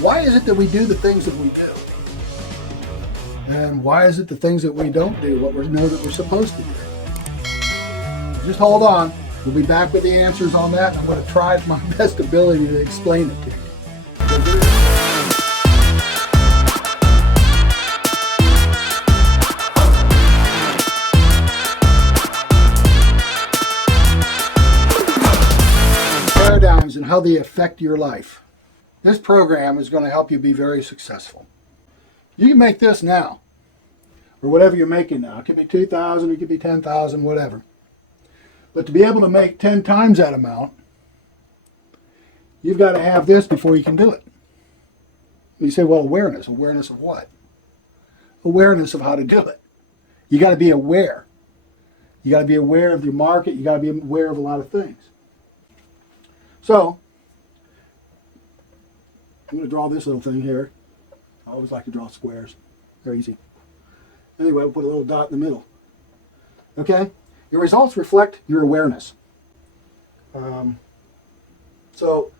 Why is it that we do the things that we do? And why is it the things that we don't do what we know that we're supposed to do? Just hold on. We'll be back with the answers on that, and I'm going to try my best ability to explain it to you. Paradigms and how they affect your life. This program is going to help you be very successful. You can make this now, or whatever you're making now. It could be 2,000, it could be 10,000, whatever. But to be able to make 10 times that amount, you've got to have this before you can do it. You say, well, awareness. Awareness of what? Awareness of how to do it. You got to be aware. You got to be aware of your market. You got to be aware of a lot of things. So, I'm going to draw this little thing here. I always like to draw squares. They're easy. Anyway, we'll put a little dot in the middle. Okay? Your results reflect your awareness. So,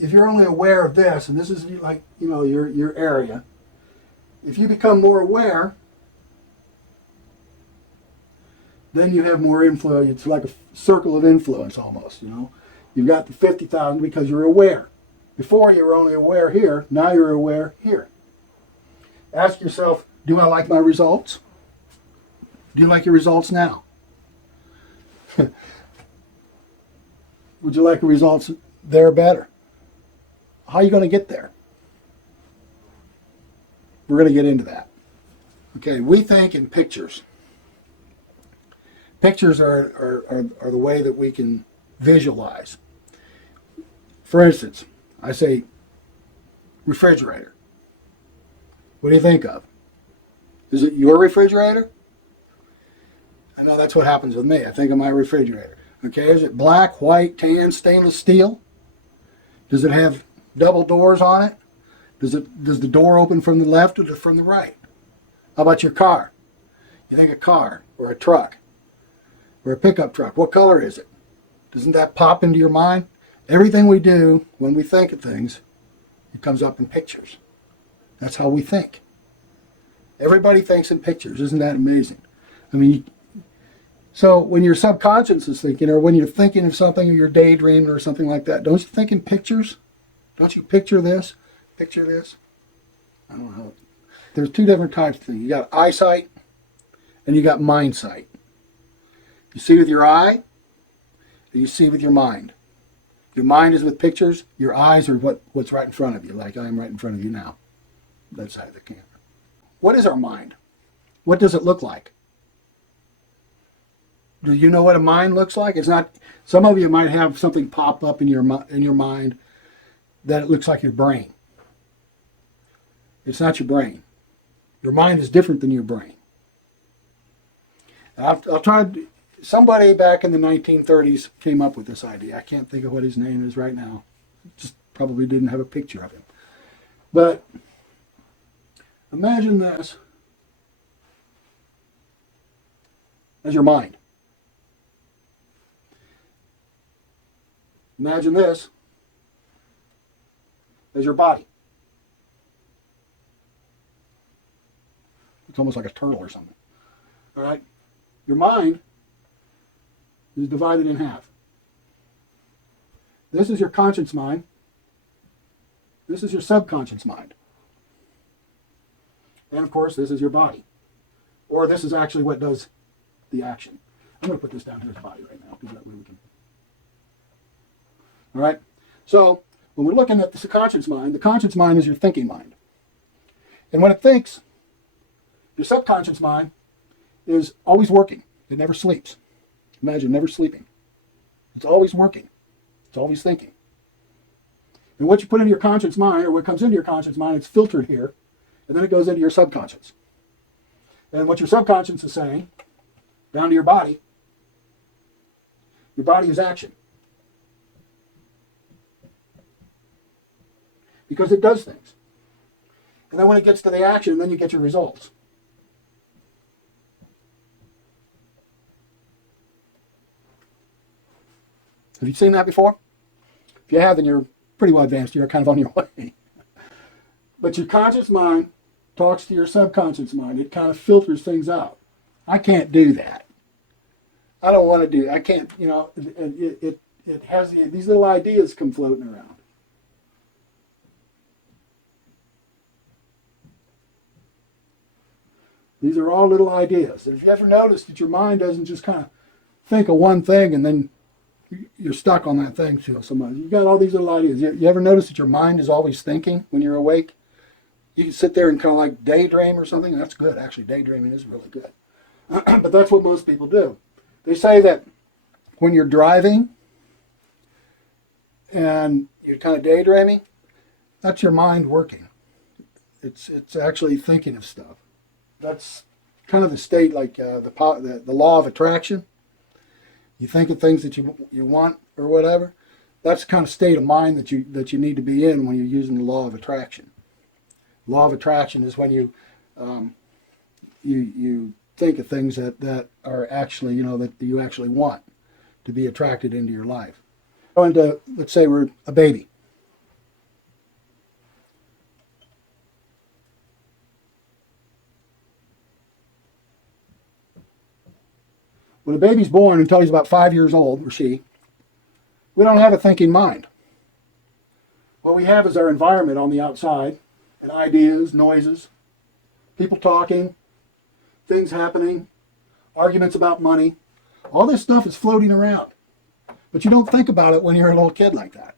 if you're only aware of this, and this is like, your area, if you become more aware, then you have more influence. It's like a circle of influence almost, You've got the 50,000 because you're aware. Before you were only aware here, now you're aware here. Ask yourself, do I like my results? Do you like your results now? Would you like the results there better? How are you going to get there? We're going to get into that. Okay, we think in pictures. Pictures are the way that we can visualize. For instance, I say refrigerator. What do you think of? Is it your refrigerator? I know that's what happens with me. I think of my refrigerator. Okay, is it black, white, tan, stainless steel? Does it have double doors on it? Does the door open from the left or from the right? How about your car? You think a car or a truck or a pickup truck. What color is it? Doesn't that pop into your mind? Everything we do when we think of things, it comes up in pictures. That's how we think. Everybody thinks in pictures. Isn't that amazing? I mean, so when your subconscious is thinking, or when you're thinking of something, or you're daydreaming or something like that, don't you think in pictures? Don't you picture this? Picture this? I don't know. There's two different types of things. You got eyesight and you got mind sight. You see with your eye and you see with your mind. Your mind is with pictures. Your eyes are what's right in front of you, like I am right in front of you now. That side of the camera. What is our mind? What does it look like? Do you know what a mind looks like? It's not. Some of you might have something pop up in your mind that it looks like your brain. It's not your brain. Your mind is different than your brain. I'll try to. Somebody back in the 1930s came up with this idea. I can't think of what his name is right now. Just probably didn't have a picture of him. But imagine this as your mind. Imagine this as your body. It's almost like a turtle or something. All right? Your mind is divided in half. This is your conscious mind. This is your subconscious mind. And of course, this is your body. Or this is actually what does the action. I'm going to put this down here as body right now, because that way we can. All right? So, when we're looking at the conscious mind is your thinking mind. And when it thinks, your subconscious mind is always working. It never sleeps. Imagine never sleeping. It's always working. It's always thinking. And what you put into your conscious mind, or what comes into your conscious mind, it's filtered here, and then it goes into your subconscious. And what your subconscious is saying, down to your body is action. Because it does things. And then when it gets to the action, then you get your results. Have you seen that before? If you have, then you're pretty well advanced. You're kind of on your way. But your conscious mind talks to your subconscious mind. It kind of filters things out. I can't do that. I don't want to do. I can't. You know, it has these little ideas come floating around. These are all little ideas. And if you ever notice that your mind doesn't just kind of think of one thing and then you're stuck on that thing till so much. You've got all these little ideas. You ever notice that your mind is always thinking when you're awake? You can sit there and kind of like daydream or something. That's good. Actually, daydreaming is really good. But that's what most people do. They say that when you're driving and you're kind of daydreaming, that's your mind working. It's actually thinking of stuff. That's kind of the state, like the law of attraction. You think of things that you want or whatever. That's the kind of state of mind that you need to be in when you're using the law of attraction. Law of attraction is when you think of things that are actually, you know, that you actually want to be attracted into your life. And let's say we're a baby. When a baby's born until he's about 5 years old, or she, we don't have a thinking mind. What we have is our environment on the outside, and ideas, noises, people talking, things happening, arguments about money. All this stuff is floating around. But you don't think about it when you're a little kid like that.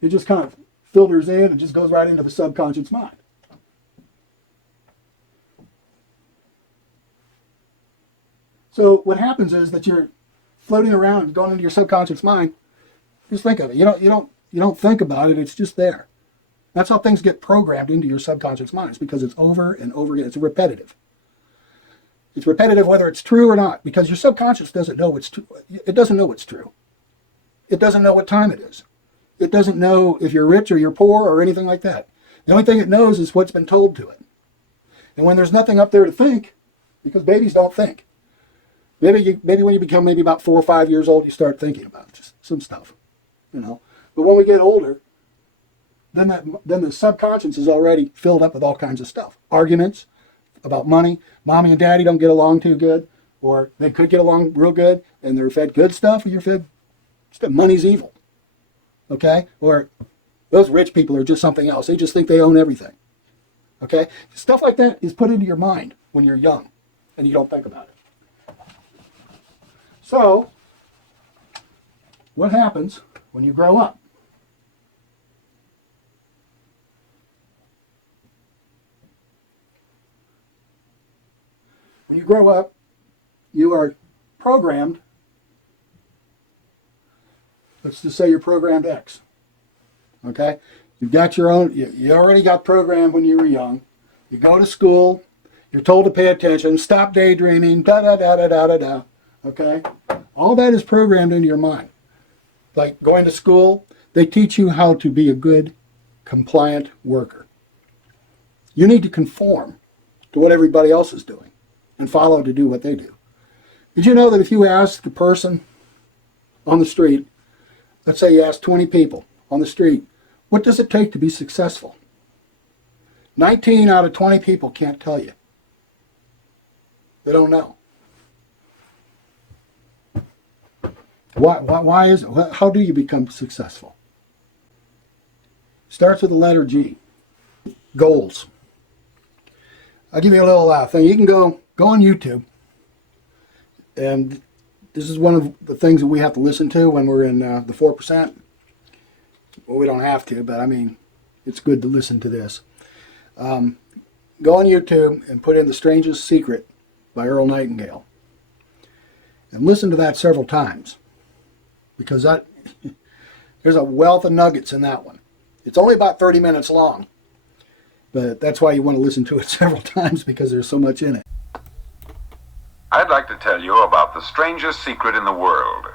It just kind of filters in and just goes right into the subconscious mind. So what happens is that you're floating around, going into your subconscious mind. Just think of it. You don't think about it. It's just there. That's how things get programmed into your subconscious mind. It's because it's over and over again. It's repetitive. It's repetitive whether it's true or not, because your subconscious doesn't know what's true. It doesn't know what's true. It doesn't know what time it is. It doesn't know if you're rich or you're poor or anything like that. The only thing it knows is what's been told to it. And when there's nothing up there to think, because babies don't think, maybe when you become maybe about 4 or 5 years old, you start thinking about just some stuff, you know. But when we get older, then the subconscious is already filled up with all kinds of stuff. Arguments about money. Mommy and daddy don't get along too good, or they could get along real good, and they're fed good stuff, or you're fed stuff. Money's evil, okay? Or those rich people are just something else. They just think they own everything, okay? Stuff like that is put into your mind when you're young, and you don't think about it. So, what happens when you grow up? When you grow up, you are programmed. Let's just say you're programmed X. Okay? You've got your own, you already got programmed when you were young. You go to school, you're told to pay attention, stop daydreaming, da-da-da-da-da-da-da. Okay? All that is programmed into your mind. Like going to school, they teach you how to be a good, compliant worker. You need to conform to what everybody else is doing and follow to do what they do. Did you know that if you ask a person on the street, let's say you ask 20 people on the street, what does it take to be successful? 19 out of 20 people can't tell you. They don't know. Why is it? How do you become successful? Starts with the letter G. Goals. I'll give you a little thing. You can go on YouTube, and this is one of the things that we have to listen to when we're in the 4%. Well, we don't have to, but I mean, it's good to listen to this. Go on YouTube and put in The Strangest Secret by Earl Nightingale. And listen to that several times, because there's a wealth of nuggets in that one. It's only about 30 minutes long, but that's why you want to listen to it several times, because there's so much in it. I'd like to tell you about the strangest secret in the world.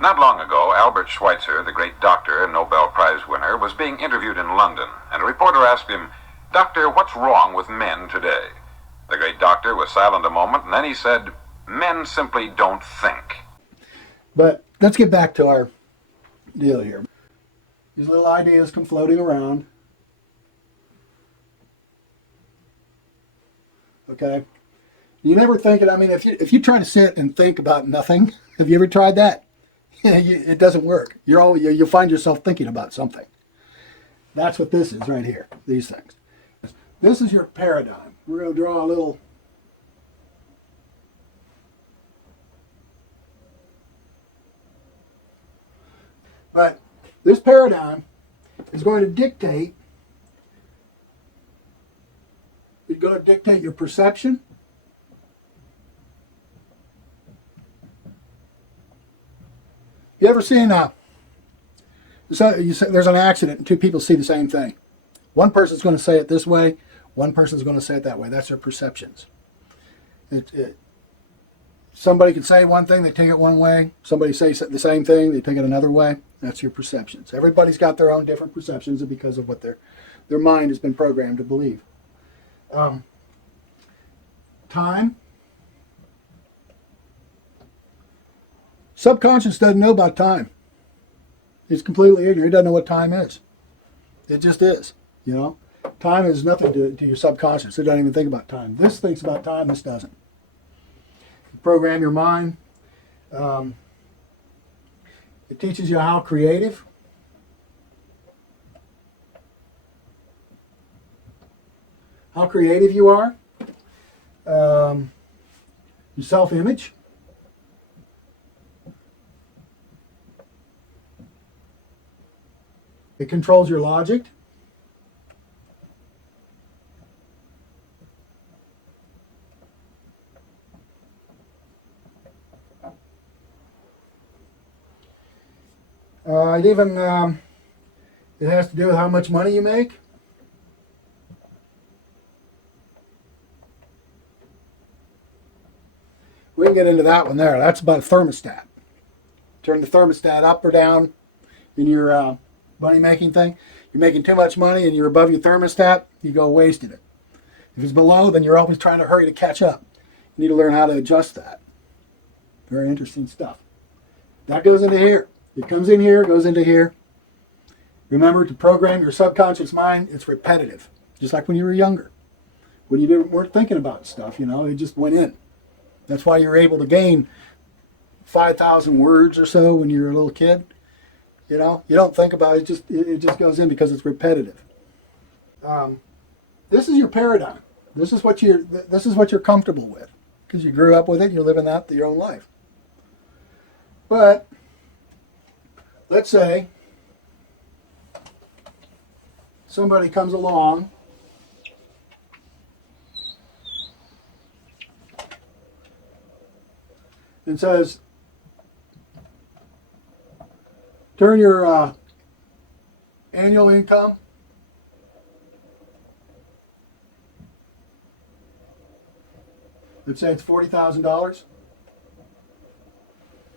Not long ago, Albert Schweitzer, the great doctor and Nobel Prize winner, was being interviewed in London, and a reporter asked him, "Doctor, what's wrong with men today?" The great doctor was silent a moment, and then he said, "Men simply don't think." But let's get back to our deal here. These little ideas come floating around, Okay, you never think it. I mean, if you try to sit and think about nothing, have you ever tried that? It doesn't work. You'll find yourself thinking about something. That's what this is right here. These things. This is your paradigm. We're going to draw a little. But this paradigm is going to dictate. It's going to dictate your perception. You ever seen there's an accident and two people see the same thing. One person's going to say it this way, one person's going to say it that way. That's their perceptions. Somebody can say one thing, they take it one way. Somebody says the same thing, they take it another way. That's your perceptions. Everybody's got their own different perceptions because of what their mind has been programmed to believe. Time. Subconscious doesn't know about time. He's completely ignorant. He doesn't know what time is. It just is. You know, time is nothing to your subconscious. It doesn't even think about time. This thinks about time. This doesn't. You program your mind. It teaches you how creative. How creative you are. Your self-image. It controls your logic. It has to do with how much money you make. We can get into that one there. That's about a thermostat. Turn the thermostat up or down in your money making thing. You're making too much money and you're above your thermostat, you go wasting it. If it's below, then you're always trying to hurry to catch up. You need to learn how to adjust that. Very interesting stuff. That goes into here. It comes in here, goes into here. Remember, to program your subconscious mind, it's repetitive. Just like when you were younger. When you weren't thinking about stuff, it just went in. That's why you're able to gain 5,000 words or so when you're a little kid. You don't think about it. It just goes in because it's repetitive. This is your paradigm. This is what you're comfortable with because you grew up with it and you're living that your own life. But let's say somebody comes along and says, turn your annual income let's say it's $40,000.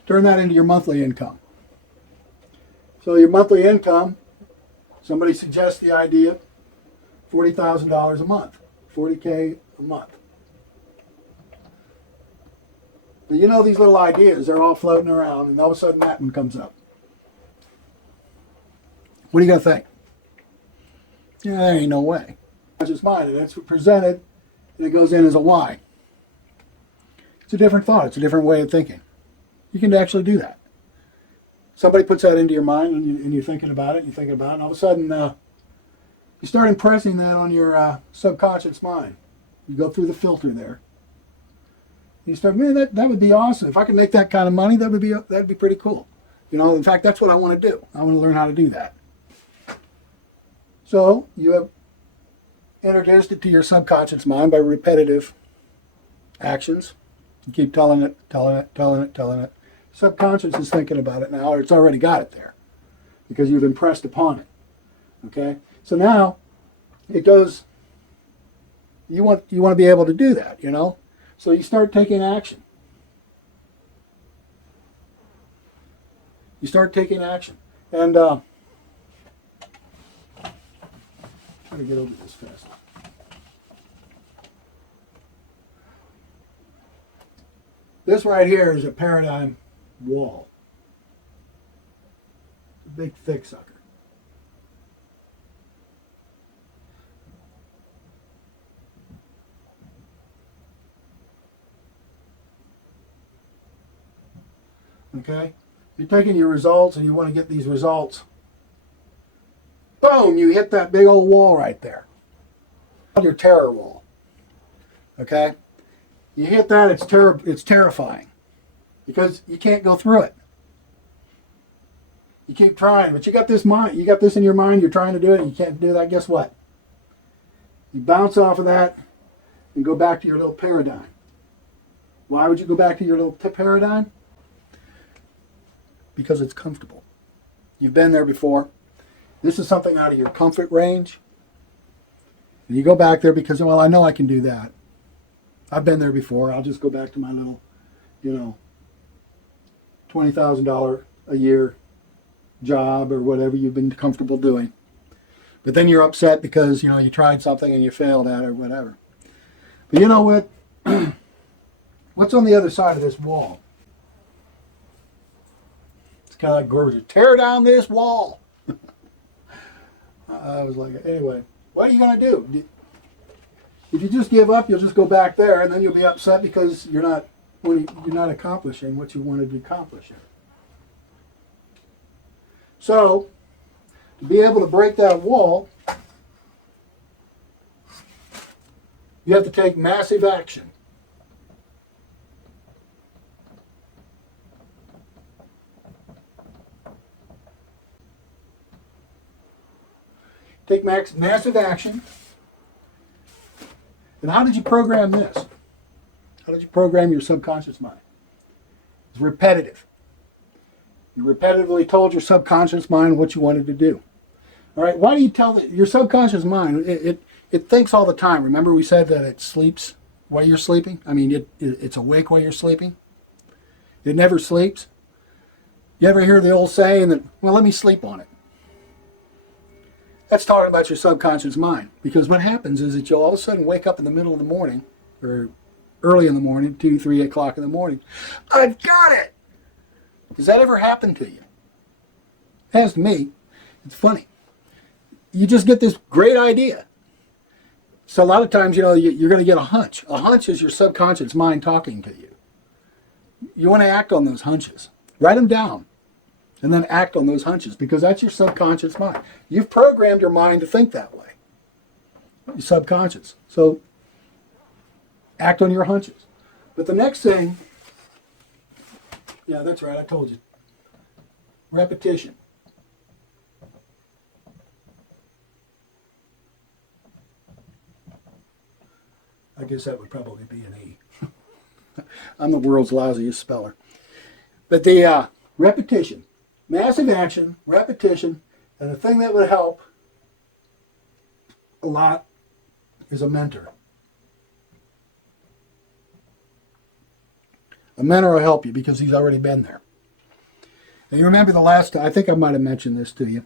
Turn that into your monthly income. So your monthly income, somebody suggests the idea, $40,000 a month, $40K a month. But these little ideas, they're all floating around, and all of a sudden that one comes up. What are you going to think? There ain't no way. It's just mine, and it's presented, and it goes in as a why. It's a different thought. It's a different way of thinking. You can actually do that. Somebody puts that into your mind, and you're thinking about it, and all of a sudden, you start impressing that on your subconscious mind. You go through the filter there. You start, man, that would be awesome. If I could make that kind of money, that'd be pretty cool. In fact, that's what I want to do. I want to learn how to do that. So you have introduced it to your subconscious mind by repetitive actions. You keep telling it. Subconscious is thinking about it now, or it's already got it there because you've impressed upon it. Okay? So now it goes, you want to be able to do that, So you start taking action. And try to get over this fast. This right here is a paradigm wall. It's a big, thick sucker. Okay? You're taking your results and you want to get these results. Boom, you hit that big old wall right there. Your terror wall. Okay? You hit that, it's terrifying. Because you can't go through it. You keep trying, but you got this in your mind, you're trying to do it, and you can't do that. Guess what? You bounce off of that and go back to your little paradigm. Why would you go back to your little paradigm? Because it's comfortable. You've been there before. This is something out of your comfort range. And you go back there because, well, I know I can do that. I've been there before. I'll just go back to my little, $20,000 a year job or whatever you've been comfortable doing. But then you're upset because, you tried something and you failed at it or whatever. But you know what? What's on the other side of this wall? It's kind of like Gorgeous. Tear down this wall. I was like, anyway, what are you going to do? If you just give up, you'll just go back there, and then you'll be upset because you're not accomplishing what you wanted to accomplish. So, to be able to break that wall, you have to take massive action. Take massive action. And how did you program this? How did you program your subconscious mind? It's repetitive. You repetitively told your subconscious mind what you wanted to do. All right, why do you tell your subconscious mind? It thinks all the time. Remember we said that it sleeps while you're sleeping? I mean, it's awake while you're sleeping. It never sleeps. You ever hear the old saying that, well, let me sleep on it? That's talking about your subconscious mind. Because what happens is that you'll all of a sudden wake up in the middle of the morning, or early in the morning, 2, 3 o'clock in the morning. I've got it! Does that ever happen to you? It has to me. It's funny. You just get this great idea. So a lot of times, you're going to get a hunch. A hunch is your subconscious mind talking to you. You want to act on those hunches. Write them down. And then act on those hunches, because that's your subconscious mind. You've programmed your mind to think that way. Your subconscious. So act on your hunches. But the next thing, yeah, that's right, I told you. Repetition. I guess that would probably be an E. I'm the world's lousiest speller. But the repetition. Massive action, repetition, and the thing that would help a lot is a mentor. A mentor will help you because he's already been there. And you remember the last time, I think I might have mentioned this to you,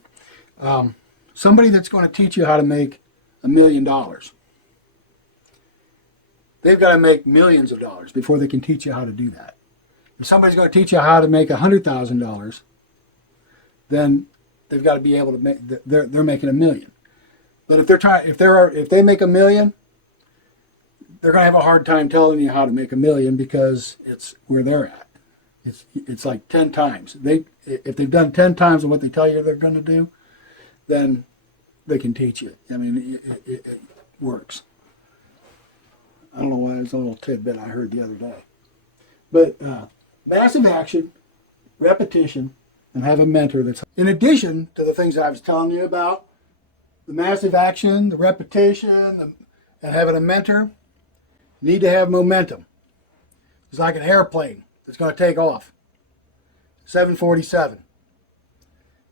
somebody that's going to teach you how to make $1 million. They've got to make millions of dollars before they can teach you how to do that. If somebody's going to teach you how to make $100,000, then they've got to be able to make. They're making $1 million. But if they make $1 million, they're going to have a hard time telling you how to make $1 million because it's where they're at. It's like 10 times. If they've done 10 times of what they tell you they're going to do, then they can teach you. I mean, it works. I don't know why it's a little tidbit I heard the other day. But massive action, repetition, and have a mentor that's... In addition to the things that I was telling you about, the massive action, the repetition, and having a mentor, you need to have momentum. It's like an airplane that's going to take off. 747.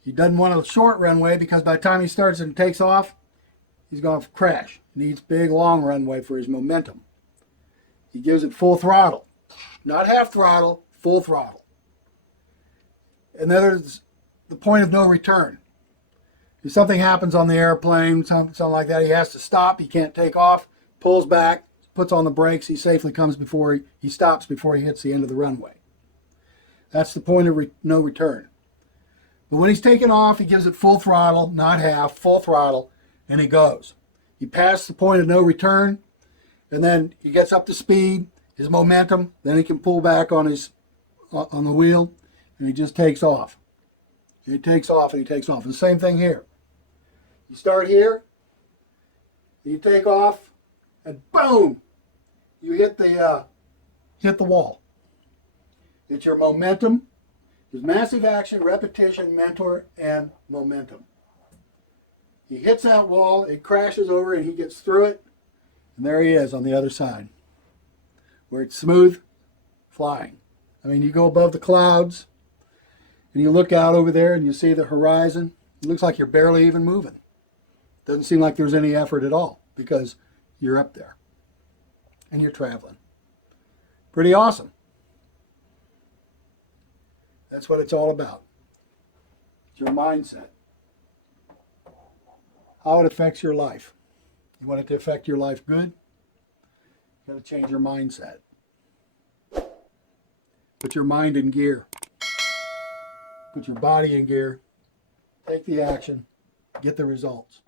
He doesn't want a short runway because by the time he starts and takes off, he's going to crash. He needs big, long runway for his momentum. He gives it full throttle. Not half throttle, full throttle. And then there's the point of no return. If something happens on the airplane, something like that, he has to stop. He can't take off, pulls back, puts on the brakes. He safely comes before he stops before he hits the end of the runway. That's the point of no return. But when he's taking off, he gives it full throttle, not half, full throttle, and he goes. He passed the point of no return, and then he gets up to speed, his momentum, then he can pull back on the wheel, and he just takes off. He takes off and he takes off. And the same thing here. You start here, you take off, and boom, you hit the wall. It's your momentum. There's massive action, repetition, mentor, and momentum. He hits that wall, it crashes over, and he gets through it, and there he is on the other side, where it's smooth flying. I mean, you go above the clouds, and you look out over there, and you see the horizon. It looks like you're barely even moving. Doesn't seem like there's any effort at all, because you're up there, and you're traveling. Pretty awesome. That's what it's all about. It's your mindset. How it affects your life. You want it to affect your life good? You got to change your mindset. Put your mind in gear. Put your body in gear. Take the action. Get the results.